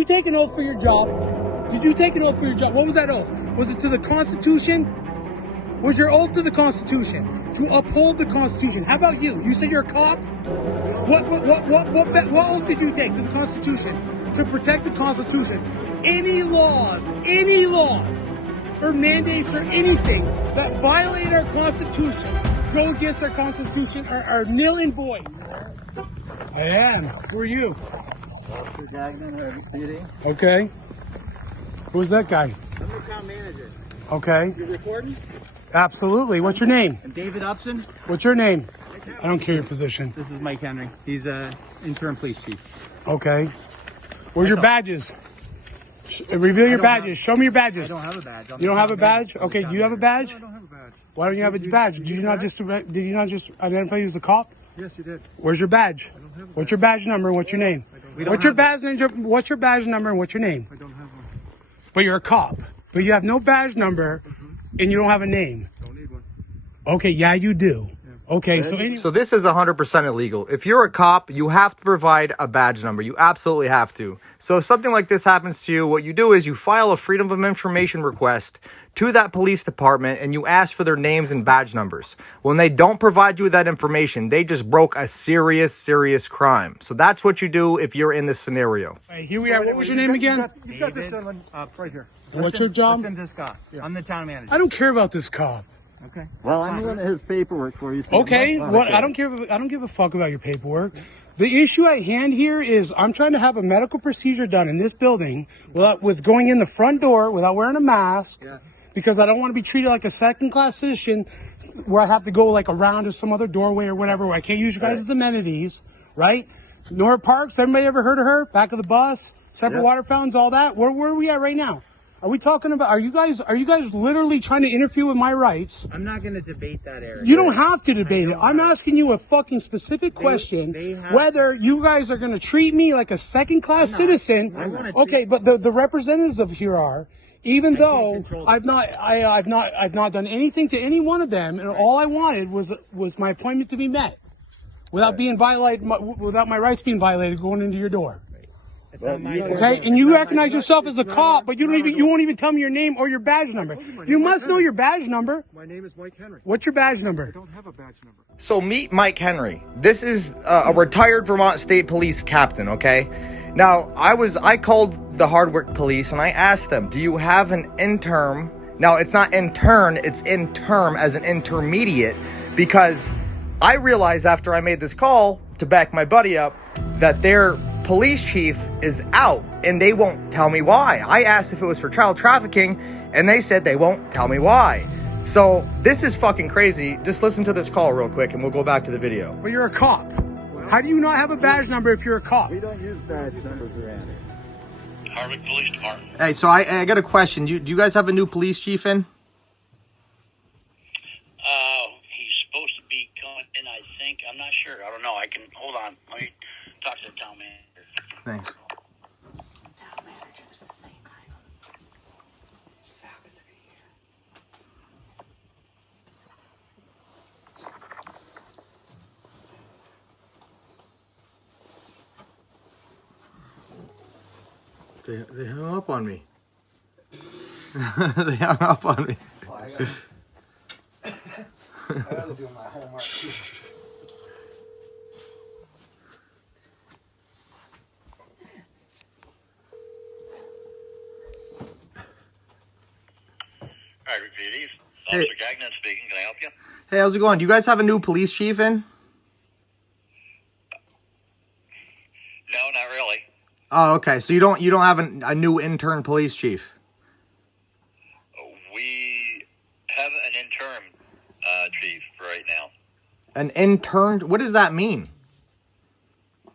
you take an oath for your job? Did you take an oath for your job? What was that oath? Was it to the Constitution? Was your oath to the Constitution? To uphold the Constitution? How about you? You said you're a cop? What oath did you take to the Constitution? To protect the Constitution? Any laws or mandates or anything that violate our Constitution, go against our Constitution, are nil and void. I am. Who are you? Officer Gagnon, PD. Okay. Who's that guy? I'm the town manager. Okay. You recording? Absolutely. What's your name? I'm David Upson. What's your name? I don't care your position. This is Mike Henry. He's interim police chief. Okay. Where's your badges? Reveal your badges. Show me your I badges. don't have a badge. You don't have a badge? Okay. Do you have a badge? No, I don't have a badge. Why don't you have a badge? Did you not just identify you as a cop? Yes, you did. Where's your badge? I don't have a badge. What's your badge number and what's your name? What's your badge number and what's your name? I don't have one. But you're a cop. But you have no badge number and you don't have a name. Don't need one. Okay, yeah, you do. Okay, so anyway. So this is 100% illegal. If you're a cop, you have to provide a badge number. You absolutely have to. So if something like this happens to you, what you do is you file a Freedom of Information request to that police department and you ask for their names and badge numbers. When they don't provide you with that information, they just broke a serious crime. So that's what you do if you're in this scenario. Hey, here we are. What was your name again? You've got this gentleman right here. What's your job? Listen to this guy. I'm the town manager. I don't care about this cop. Okay. Well, I'm looking at his paperwork for you. So Okay, what? I don't care. I don't give a fuck about your paperwork. The issue at hand here is I'm trying to have a medical procedure done in this building with going in the front door without wearing a mask, because I don't want to be treated like a second-class citizen where I have to go like around to some other doorway or whatever where I can't use you guys' amenities, right? Nora Parks, everybody ever heard of her? Back of the bus, separate water fountains, all that. Where are we at right now? Are we talking about, are you guys literally trying to interfere with my rights? I'm not going to debate that area. You don't have to debate it. I'm asking you a fucking specific question, whether you guys are going to treat me like a second-class citizen. Okay, but the representatives of here are, even though I've not done anything to any one of them, and all I wanted was my appointment to be met without being violated, without my rights being violated going into your door. Okay, and you recognize yourself as a cop, but you won't even tell me your name or your badge number. You must know your badge number. My name is Mike Henry. What's your badge number? I don't have a badge number. So meet Mike Henry. This is a retired Vermont State Police captain, okay? Now, I called the Hardwick Police and I asked them, do you have an interim? Now, it's not intern, it's interim as an intermediate, because I realized after I made this call to back my buddy up that their police chief is out and they won't tell me why. I asked if it was for child trafficking and they said they won't tell me why. So this is fucking crazy. Just listen to this call real quick and we'll go back to the video. But you're a cop. How do you not have a badge number if you're a cop? We don't use badge numbers around here. Hardwick Police Department. Hey, so I got a question. Do you guys have a new police chief in? He's supposed to be coming in, I think. I'm not sure. I don't know. I can, hold on. Let me talk to the town manager. Thanks. Town manager is the same guy. Just happened to be here. They hung up on me. They hung up on me. I gotta do my homework too. All right, repeat. Officer Gagnon speaking. Can I help you? Hey, how's it going? Do you guys have a new police chief in? No, not really. Oh, okay. So you don't have a new intern police chief? We have an interim chief right now. An intern? What does that mean?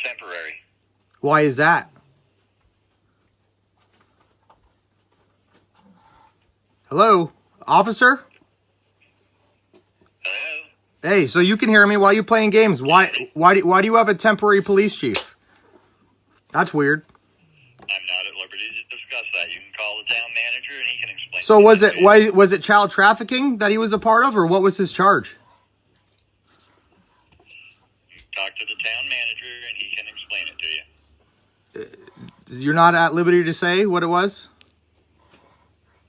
Temporary. Why is that? Hello, officer? Hello? Hey, so you can hear me while you're playing games. Why do you have a temporary police chief? That's weird. I'm not at liberty to discuss that. You can call the town manager and he can explain. So was it child trafficking that he was a part of, or what was his charge? Talk to the town manager and he can explain it to you. You're not at liberty to say what it was?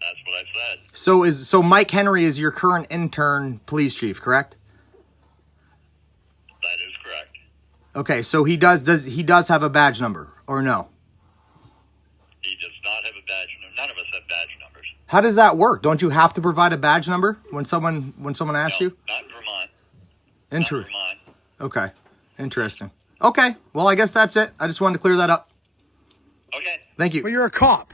That's what I said. So Mike Henry is your current intern police chief, correct? That is correct. Okay, so he does have a badge number, or no? He does not have a badge number. None of us have badge numbers. How does that work? Don't you have to provide a badge number when someone asks No, you? not in Vermont. Interesting. Vermont. Okay, interesting. Okay, well, I guess that's it. I just wanted to clear that up. Okay. Thank you. But you're a cop.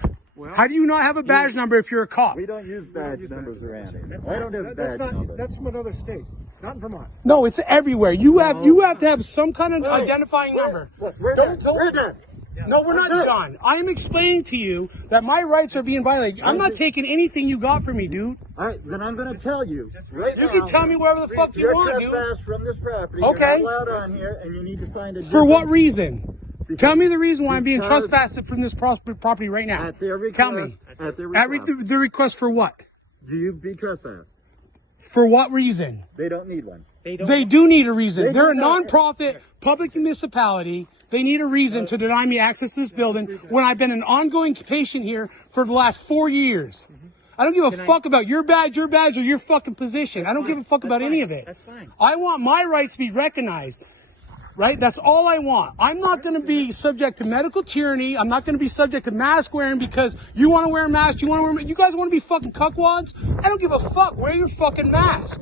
How do you not have a badge number if you're a cop? We don't use badge numbers around here. I don't have badge numbers. That's from another state, not in Vermont. No, it's everywhere. You have to have some kind of identifying number. We're done. No, we're not done. I am explaining to you that my rights are being violated. I'm not taking anything you got from me, dude. All right, then I'm going to tell you. Right You now, can tell me whatever the fuck you you're want, dude. trespassed from this property. Okay. You're not allowed on here, and you need to find a For what different- reason? Tell me the reason why I'm being Because- trespassed from this property right now. At their request. Tell me. At their At request. the request for what? Do you be trespassed? For what reason? They don't need one. They do need a reason. They They're a do not. non-profit public municipality. They need a reason to deny me access to this building when I've been an ongoing patient here for the last 4 years. I don't give a fuck about your badge, or your fucking position. I don't give a fuck about any of it. That's fine. I want my rights to be recognized. Right? That's all I want. I'm not going to be subject to medical tyranny. I'm not going to be subject to mask wearing because you want to wear a mask. You guys want to be fucking cuckwads? I don't give a fuck. Wear your fucking mask.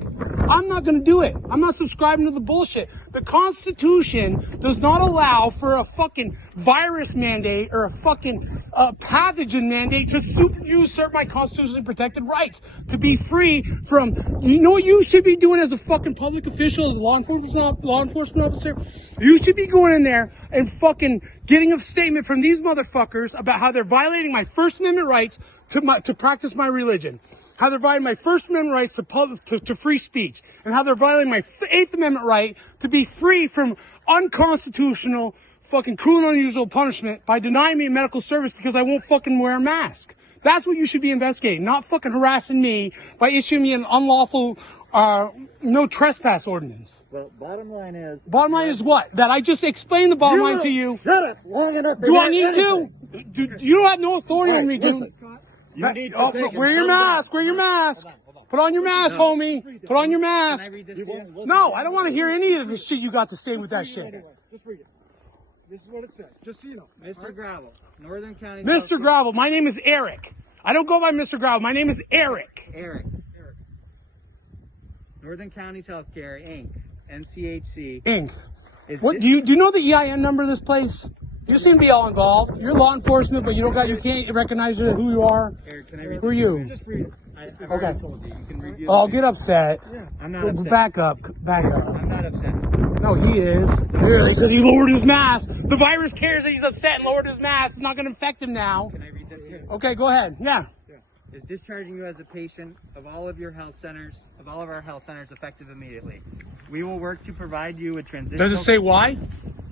I'm not going to do it. I'm not subscribing to the bullshit. The Constitution does not allow for a fucking virus mandate or a fucking pathogen mandate to usurp my constitutionally protected rights to be free from. You know what you should be doing as a fucking public official, as a law enforcement officer? You should be going in there and fucking getting a statement from these motherfuckers about how they're violating my First Amendment rights to practice my religion. How they're violating my First Amendment rights to free speech. And how they're violating my Eighth Amendment right to be free from unconstitutional, fucking cruel and unusual punishment by denying me medical service because I won't fucking wear a mask. That's what you should be investigating, not fucking harassing me by issuing me an unlawful no trespass ordinance. Well, bottom line is... Bottom line is what? That I just explained the bottom line to you. Shut up long enough to Do I hear need anything. to? You don't have no authority on me, dude. Listen, you need to take Wear your mask. Wear your mask. Put on your mask, homie. Put on your mask. Can I read this to you? No, I don't want to hear any of the shit you got to say with that shit. Just read it. This is what it says. Just so you know. Mr. Gravel, Northern County. Mr. Gravel, my name is Eric. I don't go by Mr. Gravel. My name is Eric. Eric. Northern Counties Healthcare, Inc. NCHC. Inc. Is What thi- do you know the EIN number of this place? You seem to be all involved. You're law enforcement, but you can't recognize who you are. Eric, can I read Who are this? you? Just read it. I've Okay. already told you. You can review Oh, it. get upset. I'm not upset. Back up. I'm not upset. No, he is. Clearly, because he lowered his mask. The virus cares that he's upset and lowered his mask. It's not going to infect him now. Can I read this here? Okay, go ahead. Yeah. Is discharging you as a patient of all of your health centers, of all of our health centers, effective immediately. We will work to provide you a transitional... Does it say why?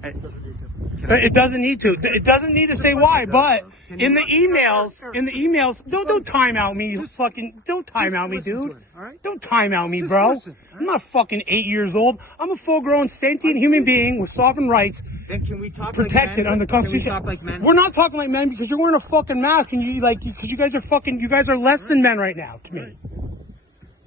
It doesn't need to. It doesn't need to say why, but in the emails, don't time out me, you fucking, don't time out me, dude. Don't time out me, bro. I'm not fucking 8 years old. I'm a full-grown, sentient human being with sovereign rights, Then can we talk protected like men? under the Constitution. Can we talk like men? We're not talking like men because you're wearing a fucking mask and because you guys are less than men right now to me.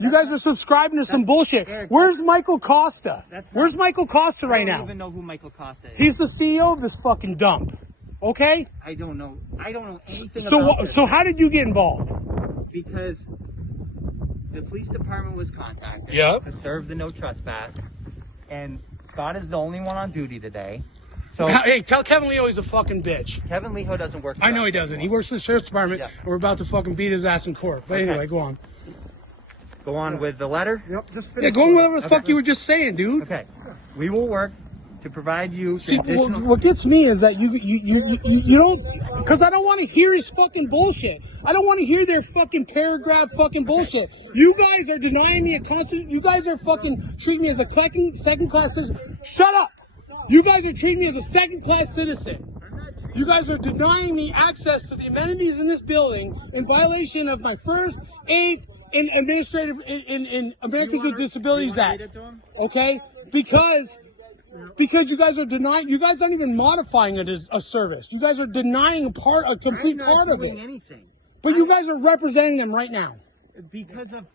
You guys are subscribing to some bullshit. Eric, Where's Michael Costa? Where's Michael Costa right I now? don't even know who Michael Costa is. He's the CEO of this fucking dump. Okay? I don't know anything So about this. so how did you get involved? Because the police department was contacted Yep. to serve the no trespass, and Scott is the only one on duty today. So Hey, tell Kevin Leo he's a fucking bitch. Kevin Leho doesn't work for I know us he doesn't. He anymore. works for the sheriff's department, Yeah. and we're about to fucking beat his ass in court. But Okay. anyway, go on. Go on with the letter. Yep, just Yeah, finish. go on whatever the fuck you were just saying, dude. Okay. We will work to provide you See, transitional... what gets me is that you don't, because I don't want to hear his fucking bullshit. I don't want to hear their fucking paragraph fucking bullshit. You guys are denying me a constitution. You guys are fucking treating me as a second class citizen. Shut up. You guys are treating me as a second class citizen. You guys are denying me access to the amenities in this building in violation of my First, Eighth, and Administrative in Americans with Disabilities Act. Okay? Because Because you guys are denying. You guys aren't even modifying it as a service. You guys are denying a complete part of it. Anything. But you guys are representing them right now. Because of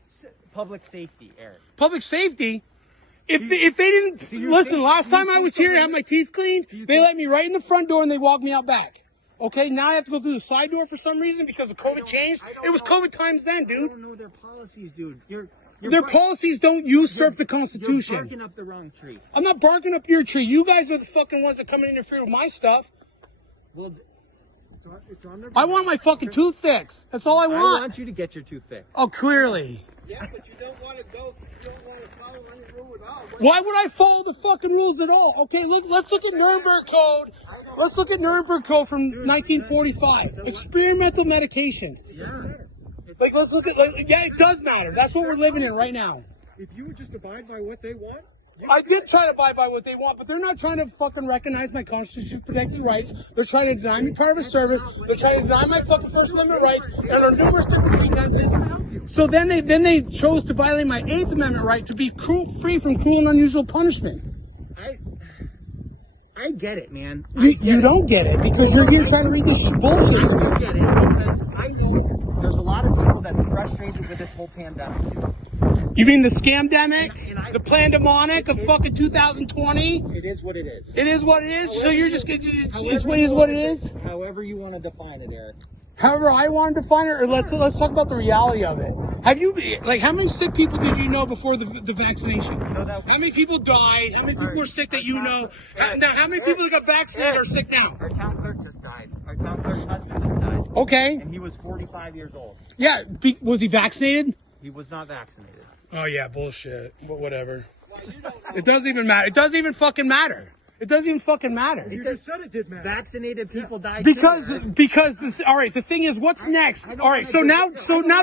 public safety, Eric. Public safety. If they didn't listen, last time I was here to have my teeth cleaned, they let me right in the front door and they walked me out back. Okay, now I have to go through the side door for some reason because of COVID changed. It was COVID times then, dude. I don't know their policies, dude. Their policies don't usurp the Constitution. You're barking up the wrong tree. I'm not barking up your tree. You guys are the fucking ones that come and interfere with my stuff. Well, it's on their. I want my fucking tooth fixed. That's all I I want. want you to get your tooth fixed. Oh, clearly. Yeah, but you don't want to go. You don't want to follow any rule at all. Why would I follow the fucking rules at all? Okay, let's look at Nuremberg Code. Let's look at Nuremberg Code from 1945. Experimental medications. Yeah. Like, let's look at. Yeah, it does matter. That's what we're living in right now. If you would just abide by what they want. I did try to abide by what they want, but they're not trying to fucking recognize my constitutionally protected rights. They're trying to deny me part of a service. They're trying to deny my fucking First Amendment rights, and there are numerous different pretenses. So then they chose to violate my Eighth Amendment right to be free from cruel and unusual punishment. I get it, man. You don't get it because you're here trying to read this bullshit. I do get it because I know there's a lot of people that's frustrated with this whole pandemic. You mean the scamdemic? The pandemonic of fucking 2020? It is what it is. It is what it is? So you're just, it's what it is? However you want to define it, Eric. However I want to define it, or let's talk about the reality of it. Have you, like, how many sick people did you know before the vaccination? How many people died? How many people were sick that you know? Now, how many people that got vaccinated are sick now? Our town clerk just died. Our town clerk's husband just died. Okay. And he was 45 years old. Yeah, was he vaccinated? He was not vaccinated. Oh yeah, bullshit. But whatever. It doesn't even matter. It doesn't even fucking matter. It doesn't even fucking matter. You just said it did matter. Vaccinated people die Because too, all right, the thing is, what's next? All right, so now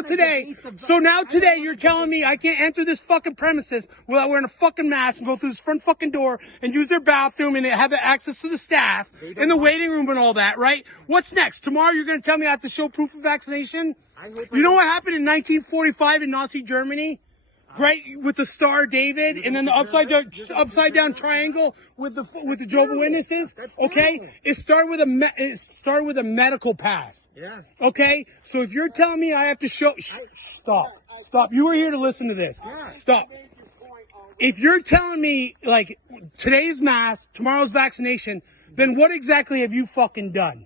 today you're telling me I can't enter this fucking premises without wearing a fucking mask and go through this front fucking door and use their bathroom and have access to the staff in the waiting room and all that, right? What's next? Tomorrow you're going to tell me I have to show proof of vaccination? You know what happened in 1945 in Nazi Germany? Right, with the Star of David, and then the upside down triangle with the Jehovah's Witnesses. Okay, it started with a medical pass. Yeah. Okay, so if you're telling me I have to show, stop. You were here to listen to this. Stop. If you're telling me like today's mask, tomorrow's vaccination, then what exactly have you fucking done?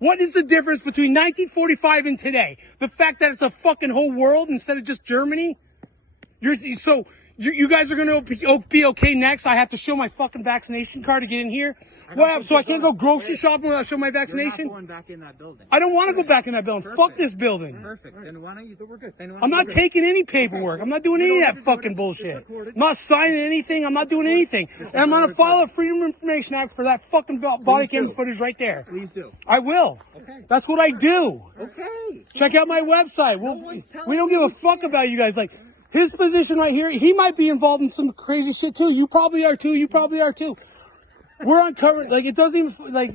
What is the difference between 1945 and today? The fact that it's a fucking whole world instead of just Germany? You guys are going to be okay next? I have to show my fucking vaccination card to get in here? What? So I can't go grocery shopping without showing my vaccination? You're not going back in that building. I don't want to go back in that building. Perfect. Fuck this building. Perfect. Then why don't you? We're good. I'm not taking any paperwork. I'm not doing any of that fucking bullshit. I'm not signing anything. I'm not doing anything. And I'm going to file a Freedom of Information Act for that fucking body cam footage right there. Please do. I will. Okay. That's what I do. Okay. Check out my website. We don't give a fuck about you guys. Like, his position right here, he might be involved in some crazy shit too. You probably are too. You probably are too. We're uncovering, like, it doesn't even, like.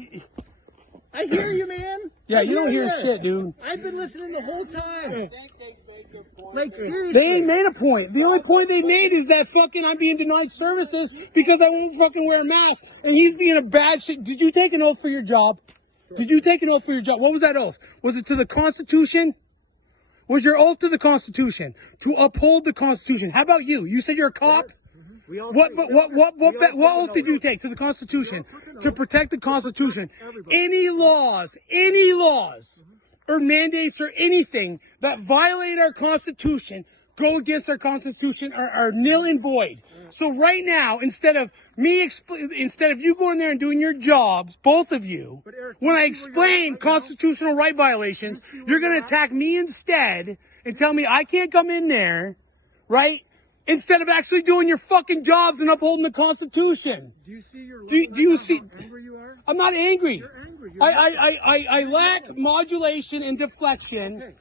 I hear you, man. Yeah, you don't hear shit, dude. I've been listening the whole time. Like, seriously. They ain't made a point. The only point they made is that fucking I'm being denied services because I won't fucking wear a mask. And he's being a bad shit. Did you take an oath for your job? Did you take an oath for your job? What was that oath? Was it to the Constitution? Was your oath to the Constitution to uphold the Constitution? How about you? You said you're a cop. What oath did you take to the Constitution to protect the Constitution? Any laws or mandates or anything that violate our Constitution, go against our Constitution, are nil and void. So right now, instead of you going there and doing your jobs, both of you, when I explain constitutional right violations, you're going to attack me instead and tell me I can't come in there, right? Instead of actually doing your fucking jobs and upholding the Constitution. Do you see your do you see how angry you are? I'm not angry. You're angry. I lack modulation and deflection.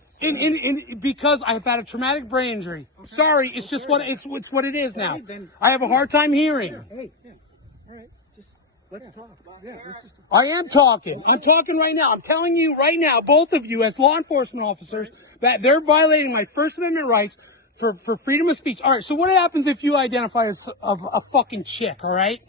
Because I've had a traumatic brain injury. Okay. Sorry, it's just what it's what it is now. I have a hard time hearing. Hey, all right, just let's talk. Yeah, let's just. I am talking. I'm talking right now. I'm telling you right now, both of you as law enforcement officers, that they're violating my First Amendment rights for freedom of speech. All right, so what happens if you identify as a fucking chick, all right?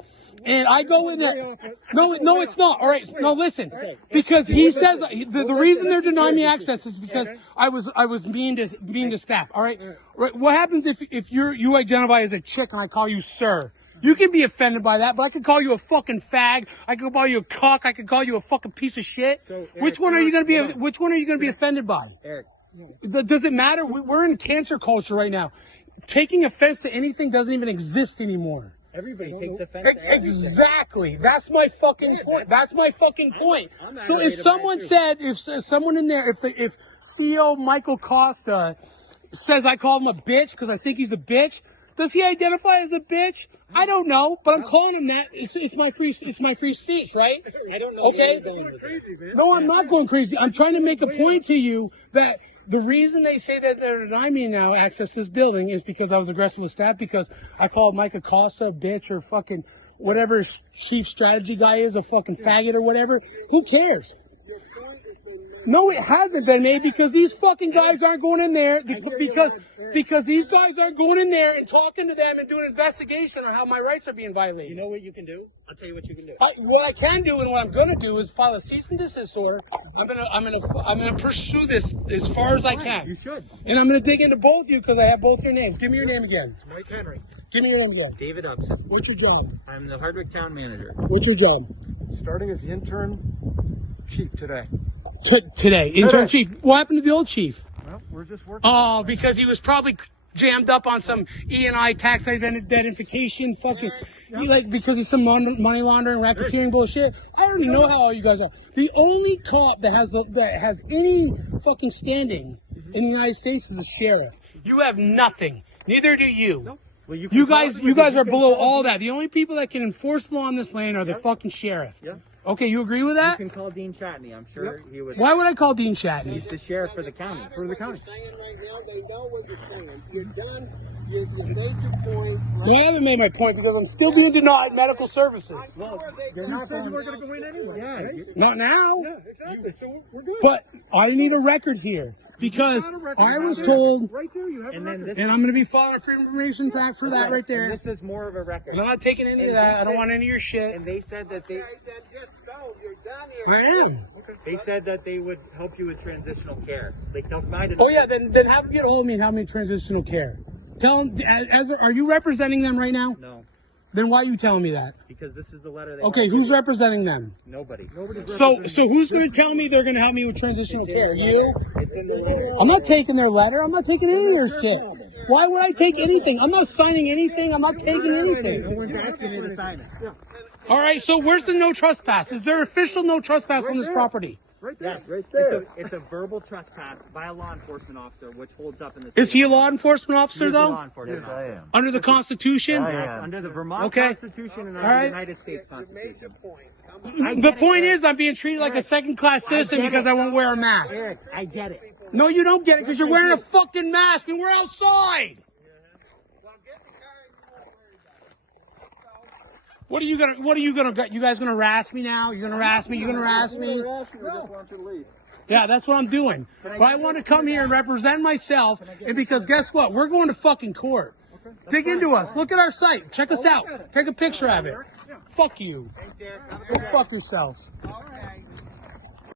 And I go in there. No, it's not. All right, no, listen. Because he says the reason they're denying me access is because I was mean to staff. All right. What happens if you identify as a chick and I call you sir? You can be offended by that, but I could call you a fucking fag. I could call you a cuck. I could call you a fucking piece of shit. So, Eric, which one are you gonna be offended by? Eric. Does it matter? We're in cancer culture right now. Taking offense to anything doesn't even exist anymore. Everybody takes offense to everything. Exactly. That's my fucking point. That's my fucking point. So if someone said, if someone in there, if CEO Michael Costa says I call him a bitch because I think he's a bitch, does he identify as a bitch? I don't know, but I'm calling him that. It's my free speech, right? I don't know. Okay. No, I'm not going crazy. I'm trying to make a point to you that the reason they say that they're denying me now access to this building is because I was aggressive with staff, because I called Mike Acosta a bitch or fucking whatever his chief strategy guy is, a fucking faggot or whatever. Who cares? No, it hasn't been made because these fucking guys aren't going in there because these guys aren't going in there and talking to them and doing an investigation on how my rights are being violated. You know what you can do? I'll tell you what you can do. What I can do and what I'm going to do is file a cease and desist order. I'm gonna pursue this as far as I can. You should. And I'm going to dig into both of you because I have both your names. Give me your name again. Mike Henry. Give me your name again. David Upson. What's your job? I'm the Hardwick Town Manager. What's your job? Starting as the intern chief today. Today. Intern chief. What happened to the old chief? Well, we're just working. Oh, because he was probably jammed up on some E&I tax identification fucking, because of some money laundering, racketeering bullshit. I already know how all you guys are. The only cop that has any fucking standing in the United States is the sheriff. You have nothing. Neither do you. Nope. Well, you guys are below all that. The only people that can enforce the law in this land are the fucking sheriff. Yeah. Okay, you agree with that? You can call Dean Chatney. I'm sure he would. Why would I call Dean Chatney? He's the sheriff for the county. Saying right now, they know what you're saying. You're done. You made your point. Well, I haven't made my point because I'm still being denied medical services. Well, They're not going going to go in anyway. Yeah. Right? Not now. Yeah, exactly. So we're good. But I need a record here because I was told, Right there, you have a And then record. this. and I'm going to be filing a Freedom of Information Act for that right there. And this is more of a record. And I'm not taking any of that. I don't want any of your shit. And they said that they. Then just go. You're done here. I am. They said that they would help you with transitional care. Like they'll find it. Oh yeah, then have them get hold of me and help me with transitional care. Tell them. Are you representing them right now? No, Then why are you telling me that? because this is the letter they. Okay, want. who's representing them? Nobody. So who's going to tell me they're going to help me with transitional care? You? It's in the letter. I'm not taking their letter. I'm not taking any of your shit. Why would I take anything? I'm not signing anything. I'm not taking No anything. one's asking you to sign it. All right, so where's the no trespass? Is there official no trespass on this property? Right there. Yes, Right there. It's a verbal trespass by a law enforcement officer, which holds up in the. Is he a law enforcement officer, He's a law though? enforcement Yes, I officer. am. Under the Constitution? Yes, under the Vermont Okay. Constitution and All under right. the United States Constitution. The point is, I'm being treated like a second-class citizen because I won't wear a mask. Eric, I get it. No, you don't get it because you're wearing a fucking mask and we're outside. What are you gonna? You guys gonna harass me now? You're gonna harass me? You're gonna harass me? I just want you to leave. Yeah, that's what I'm doing. But I want to come here and represent myself, and because guess what? We're going to fucking court. Dig into us. Look at our site. Check us out. Take a picture of it. Fuck you. Thanks, Eric. Go fuck yourselves. All right.